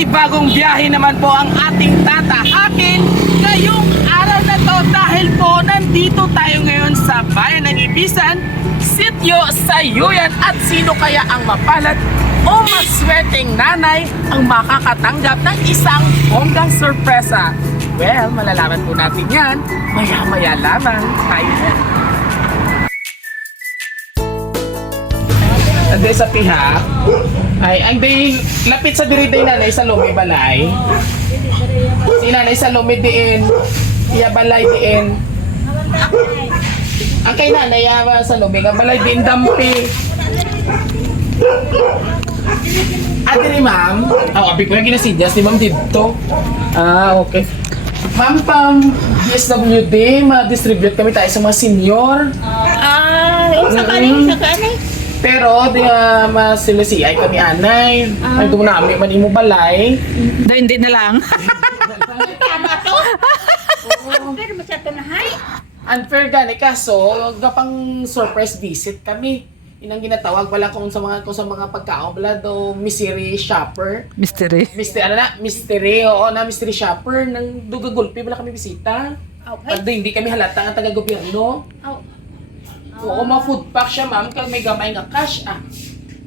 panibagong biyahe naman po ang ating tatahakin ngayong araw na to dahil po nandito tayo ngayon sa bayan ng Ibisan, Sitio Sayuyan. At sino kaya ang mapalad o maswerteng nanay ang makakatanggap ng isang bonggang sorpresa? Well, malalaman po natin yan maya-maya lamang. Tayo na. Ande sa piha ay day lapit sa diri day nanay sa lumi balay. Si nanay sa lumi diin, iya balay diin. Ang kay nanay sa lumi nga balay diin dampi. Ate ni ma'am, abi ko yung ginasidyas ni ma'am dito. Okay. Ma'am, DSWD, ma-distribute kami tayo sa mga senior. Sa kanay. Pero, di masilasiyay kami anay. Ay, namin man imo balay. Hindi na lang. Tama to. Pero masyado na hay. Unfair gani kaso, gapang surprise visit kami. Inang ginatawag pala kung sa mga pagkaon bala do mystery shopper. Mystery. Mystery, oo na mystery shopper nang dugagulpi bala kami bisita. Pag hindi kami halata ang taga-gobyerno. Oo, mga food pack siya, ma'am. Kag may gamay nga cash,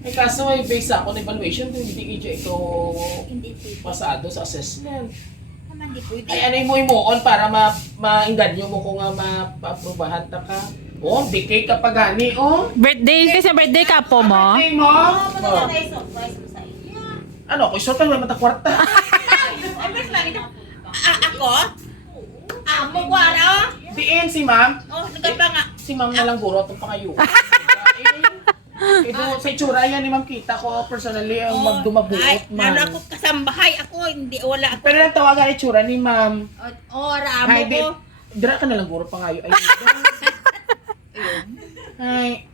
May kaso may base ako na evaluation, hindi ito pasado sa assessment. Naman di pwede. Ay, ano mo imoon para ma-inganyo mo kung ma-aprobahan ta ka. Oh, bigay ka pa gani, Birthday, kasi birthday ka po mo. Birthday mo? Ano na surprise mo sa iyo? Ano, ko isotan may mata kwarta. Mas lagi na. Ako? Mugwara? Diin si ma'am. Nagapa nga. Si ma'am na lang guro itong pangayo. Ito, sa itsura yan ni ma'am kita ko personally ang magdumabuot, ma'am. Ano ako kasambahay ako, hindi wala ako. Pero lang tawagan itsura ni ma'am. Ramo Ay, ko. dira ka na lang guro pangayo. Ay.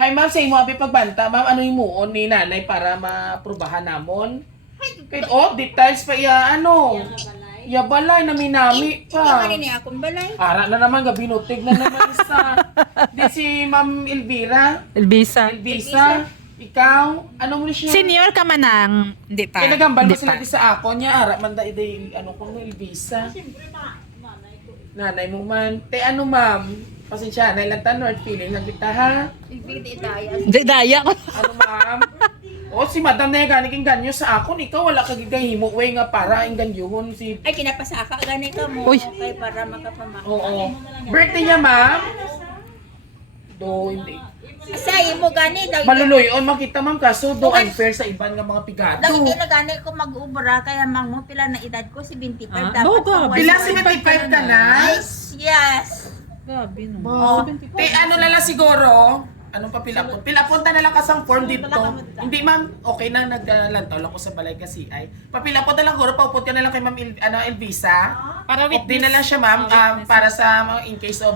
Hi ma'am, sa imo abi pagbanta, ma'am, ano imuon ni nanay para maaprubahan namon? Kahit details pa iya balay na minami pa. Hindi ni akong balay. Ara na naman, gabinutig na naman sa di si Ma'am Elvira. Elvisa. Ikaw, ano mo siya? Senior ka man ang... Hindi pa. Nagambal mo Hindi sila pa. di sa ako niya, ara man da iday, ko no, Elvisa. Nanay mo man. Ma'am, pasensya, nailang tanor, feeling lang kita ha. Hindi daya. Hindi, daya ko. Ano ma'am? Si madam na gani king ganyo sa akon, ikaw wala ka gigahimo way nga para inganyuhon si... Ay, kinapasaka gani ka mo. Uy. Okay, para makapamaka. Oo. Birthday niya ma'am? Hindi. Asay mo gani daw. Maluluyon, makita ma'am kaso do unfair sa iban nga mga pigado. Daw hindi na gani ko mag-ubra kaya mang mo pila na edad ko 75 dapat. no, God. Pila 75 ka na? Yes. Grabe no. Ano na lang siguro? Anong papilapon? Pilapunta na lang kasang form dito. Hindi ma'am, okay na naglantaw lang ko sa balay kasi ay. Papilapon na lang siguro, paupot ka na lang kay ma'am Elvisa. Para witness. Na lang siya ma'am, para sa in case of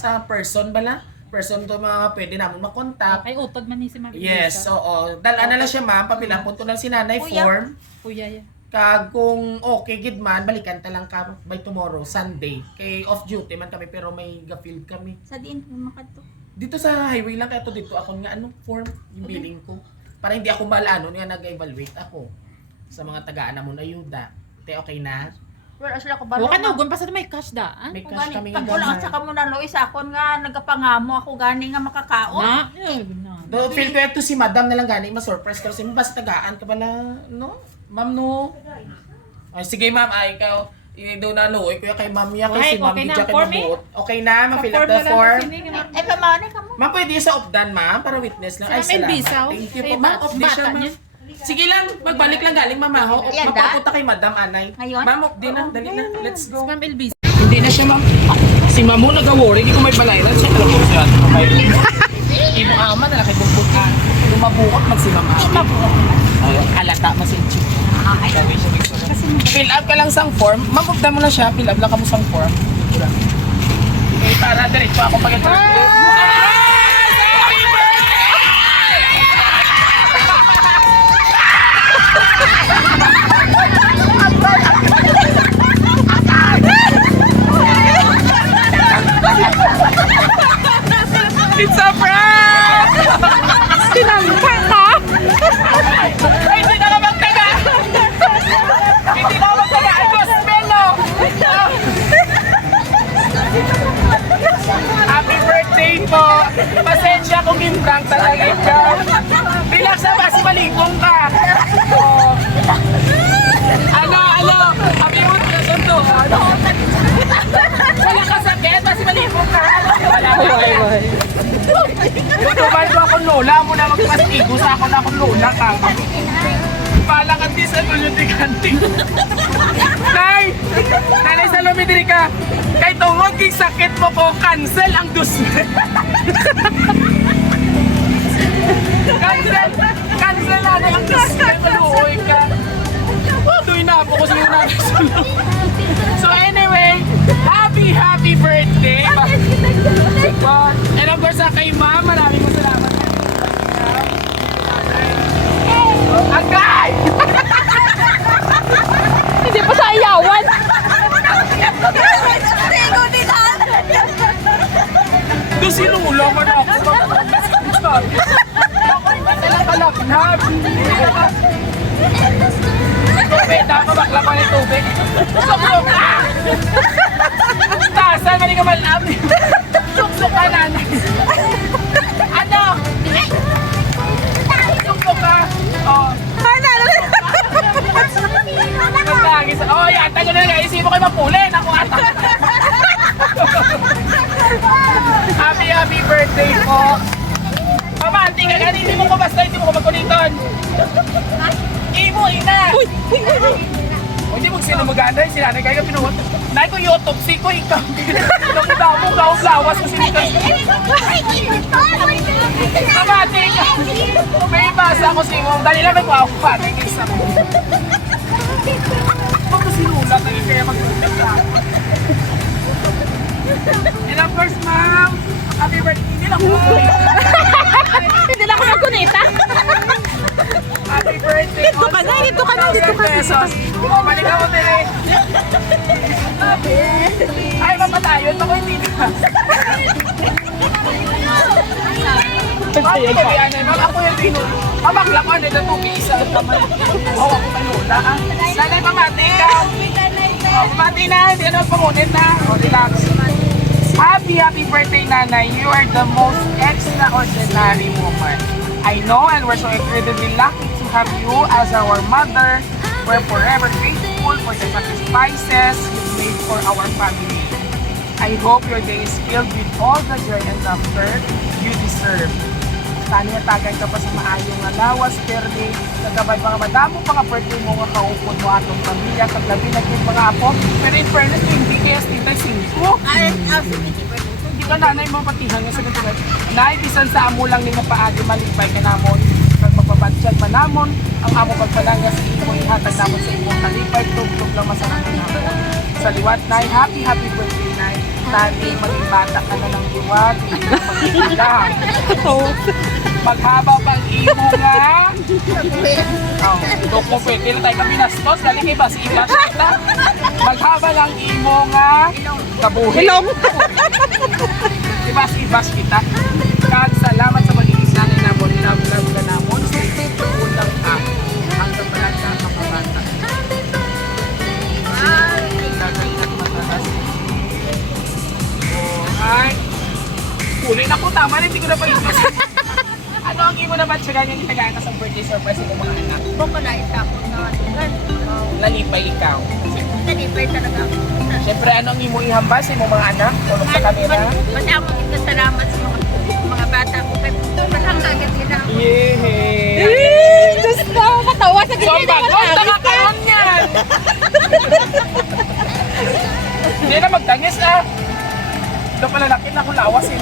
sa person bala. Person to mga pwede namin makontak. Ay, utod man ni si Ma'am. Yes, oo. Dalaan na lang siya ma'am, papilapon ko lang si nanay form. Kuya, Kag kung okay gid man, balikan ta lang ka by tomorrow, Sunday. Kay off duty man kami pero may ga-field kami. Sa diin mo makadto. Dito sa highway lang kaya dito ako nga form yung billing ko. Para hindi ako niya nag-evaluate ako sa mga tagaan mo na ayuda. Okay na? Wala sila ko balo. Wala ka na, ugon pa sa may cash daan. May cash kami Pag wala sa kamo na Lois akon nga nagapangamo ako gani nga makakaon. Na. Do feel ko ito si madam na lang gani ma-surprise ka kasi basta tagaan ka pala, no? Ma'am no. Ay sige ma'am, ikaw do na no, kuya kay ma'am ya kasi ma'am di kay mabuot. Okay na, ma-fill up the form. Pamana ka mo. Ma'am, pwede sa opdan, ma'am, para witness lang. Ay, salamat. Thank you po, ma'am. Off di siya, ma'am. Sige lang, magbalik lang galing, ma'am. Magpapunta kay Madam Anay. Ma'am, off din na. Dali na. Let's go. Ma'am Elvisa. Hindi na siya, ma'am. Si ma'am mo nag-worry. Hindi ko may balayran. Siya, alam ko siya. Hindi mo ama na lang kay Bukbuk. Lumabukot mag si ma'am. Alata, masinchi. Fill up ka lang sang form. Ma'am, opdan mo na siya. Fill up lang ka mo sang form. Okay, para diretso ako pag-interview. It's a prank! Sinampa ka? Ay, hindi na ka magtaga! Pasensya kung gimprank talaga ikaw. Relax na ba? Si malibong ka. Oh. Ano? Abi mo na sa to. Ano? Wala ka sakit? Basi malibong ka. Wala ka. Tumal ko akong lola mo na magpastigo sa ako na akong lola ka. Palang at sa kanti. Nanay sa lumidiri ka. Kay tungod kay sakit mo ko, cancel ang cancel na ang maluoy ka. Doy na po ko sa mga nanay sa lumi. So anyway, happy birthday. And of course, kay ma'am, maraming salamat. Agay! Hindi pa sa iyawan. Doon sinulong mo na ako. Kalaknab. Tubig, dapat bakla pa ng tubig. Suksok ka! Tasan, mali ka malab. Suksok ka, nanay. Ano? Suksok ka. Oh. Magtagis. Oh, yan. Tago na nga. Isip mo kayo mapulin. Ako ata. Happy birthday po. Mama, anting ka. Hindi mo ko basta. Hindi mo ko magkuliton. Imo, ina. Uy. Hindi mo sino mag-anay. Sinanay kayo pinuhot. Nay ko YouTube. Siko ikaw. Nakuda mo ka. Lawas ko sinito. Mama, anting ka. May basa ko si Mong. Dali lang may ako pa. Nag-isa mo. Huwag ko sinulat. Naging kaya mag-ulit sa ako. And of course, ma'am. Happy birthday. Hindi lang ko. Hindi na ako nagkunita. Happy birthday. Dito ka na, dito ka na, dito ka na. Pesos. O, balik ako din. Ay, mapatayon. Ako hindi na. Ako yung pinul. Mabakla ko, ano, natugi isa. Oo, ako manula. Nanay, pamati ka. Pamati na, hindi na pangunit na. O, relax. Happy birthday, Nanay. You are the most extraordinary woman I know, and we're so incredibly lucky to have you as our mother. We're forever grateful for the sacrifices you've made for our family. I hope your day is filled with all the joy and laughter you deserve. Sana tagan ka pa sa maayong nga lawas, birthday, nagkabay mga madamo pa nga birthday mo nga kaupon mo atong pamilya, kaglabi na yung mga apo. Pero in fairness, hindi kaya tita singko. Hindi ka nanay mo patihan nga sa ganito. Nay, bisan sa amo lang nila paagi malipay ka namon. Pag magbabadsyan pa namon, ang amo magpalanga sa imo, ihatag namon sa imong kalipay, tugtog lang masarang ka namon. Sa liwat, Nay, happy birthday, Nay. Tani, maging bata ka na ng liwat, hindi na magkikilang. Maghaba pang imo nga. Oh, ito po pwede na tayo kabinastos. Dali kay Bas, i-bash kita. Maghaba lang imo nga. Kabuhi. Hilong. I-bash kita. Kag salamat sa mag-iis nanay namon. Love ka namon. Stay tuned lang ka. Hanggang pala ka mga bata. Ay. Kulay na po. Tama rin. Hindi ko na pag-ibas. Ano ang imo naman siya ganyan itagana sa birthday surprise ng mga anak? Boko na isa ko na. Lalipay ikaw. Nalipay talaga ako. Siyempre, ano ang imo ihambas sa imong mga anak? Tulog sa kamera? Madamo kita salamat sa mga bata ko. Parang agad nila. Yehey! Diyos ko, matawa sa So, gilid. bagong nakakaroon yan! Hindi na magtangis ah! Ito pala laki na kung lawas eh.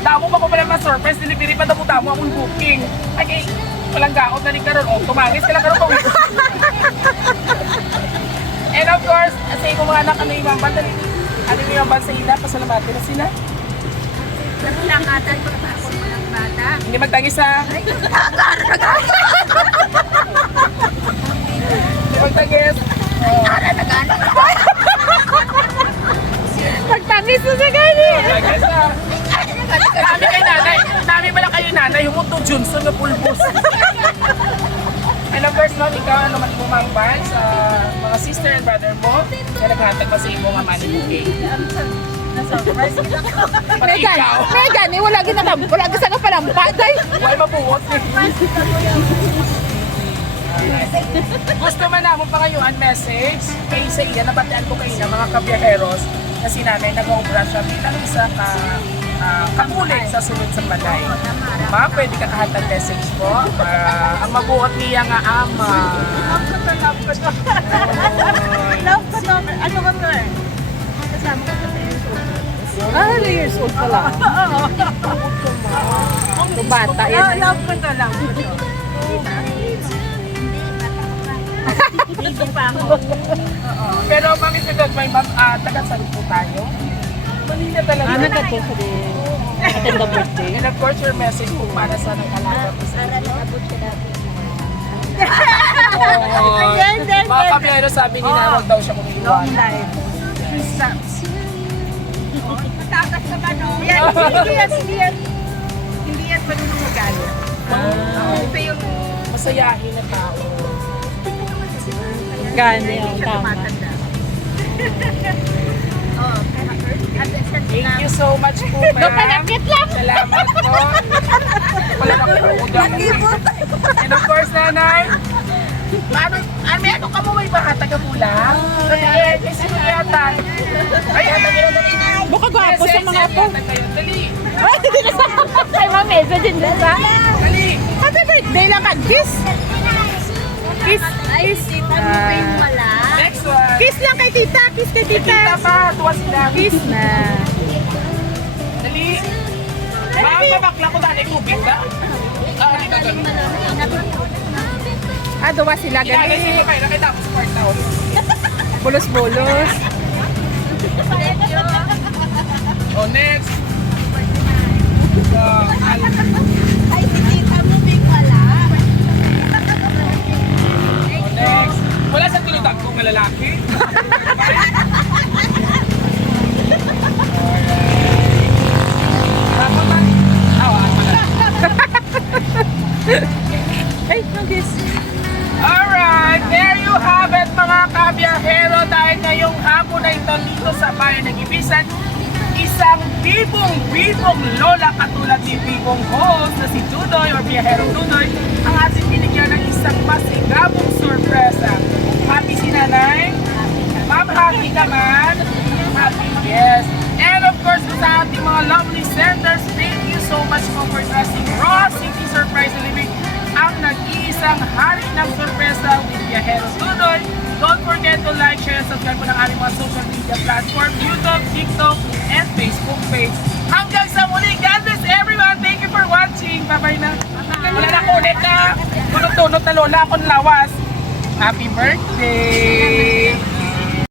Damo pa ko pala ma-surprise, delivery pa damo akong booking. Ay, walang gaot na rin karoon. O, tumangis ka lang karoon pawis. And of course, sa iyong mga anak, ano yung mamban? Ano yung mamban sa ina? Pasalamatin na sila. Naglalangatan ko na ako mga bata. Hindi magtangis ha. Hindi magtangis. Pagtangis mo sa gani. Magtangis ha. Dami kay nanay. Dami pala kayo nanay. Humunto Johnson na pulbos. And of course, no, ikaw ano man bumambal sa mga sister and brother mo na naghatag pa sa imo nga money bouquet. na-surprise. Pati ikaw. Megan, wala gisa ka palang patay. Huwag mabuhot eh. Gusto man naman pa kayo ang message kay sa iya, nabatian ko kayo ng mga kabiyaheros na si nanay nag-obra siya bilang isa kakulit sa sunod sa balay. Ma'am, pwede ka kahatag message po. Ang mabuot niya nga ama. Love ko to. Ano ka to eh? Kasama ko sa Ah, years old pa lang. So, bata yan. Love ko to. Hindi pa ako. Pero bakit ito, may taga-salit po tayo? Manila talaga. Nagkato sa din. Attend the birthday. And of course, your message po para sa nag-alaga po sa mga kabiyero sabi ni na huwag daw siya kumiiwan. Takas na ba no? Hindi yan marunong magalit. Ito yung Masayahin na tao. Gani, tama. Thank you so much po, ma'am. Salamat po. Wala na po And of course, nanay, ano ka mo may baka taga-pula? May sino yata? Ay, Buka gwapo sa mga po. Dali. Ay, ma-message din sa. Dali. Happy birthday lang ka, kiss. Kiss. Ay, si Panuwin wala. Next one. Kiss lang kay tita. Kiss kay Kita tita. pa, tuwa sila. Kiss na. Dali. Ma'am, babakla ko dali tubig ba? Hindi na ganun. Ah, duwa sila. Ginagay Gani. siya kayo, nakitapos part out. Bulos-bulos. Oh, next. Ay, si Tita Mubing wala. Oh, next. Wala sa tinutag kong lalaki. Ay, no kiss. Alright, there you have it mga kabiyahero dahil ngayong hapon na ito dito sa bayan ng Ibisan, isang bibong lola katulad ni bibong host na si Tudoy or Biyahero Tudoy ang ating binigyan ng isang masigabong sorpresa. Happy si nanay? Ma'am, happy ka man? Happy, yes. And of course, sa ating mga lovely senders, thank you so much po for trusting Raw City Surprise Delivery, ang nag-iisang hari ng sorpresa with Biyahero Tudoy. Don't forget to like, share, and subscribe po ng aming mga social media platform, YouTube, TikTok, and Facebook page. Hanggang sa muli, God bless everyone. Thank you for watching. Bye-bye na. Wala na kulit na. Tunot-tunot na lola akong lawas. Happy birthday!